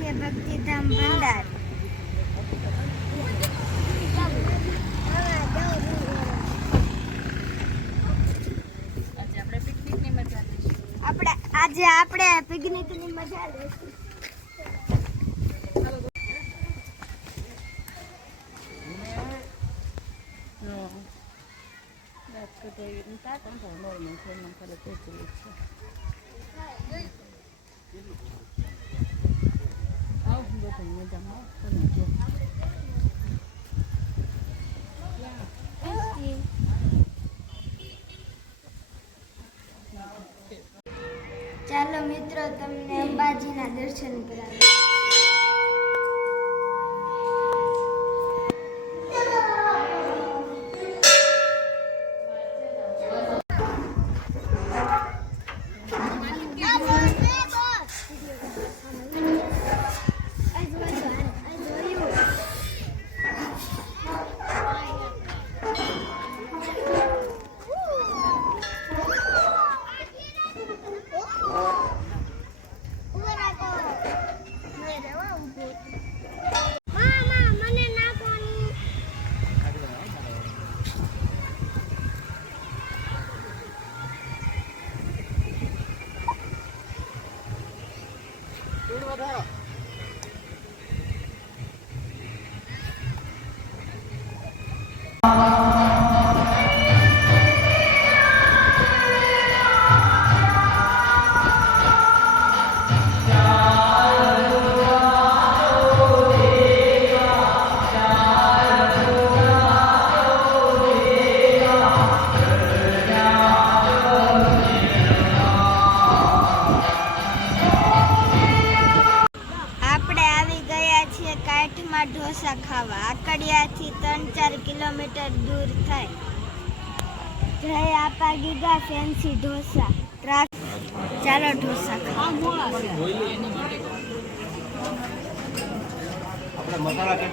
છીએ ભક્તિધામ ભંડાર. આજે આપણે પિકનિકની મજા લઈશું. ચાલો મિત્રો, તમને અંબાજીના દર્શન કરાવીએ. કાઠમાં ઢોસા ખાવા. આકડિયાથી 3-4 કિલોમીટર દૂર થાય. જય આપા ગીગા ફેન્સી ઢોસા. ચાલો ઢોસા ખાવા. આપણે મસાલા કેમ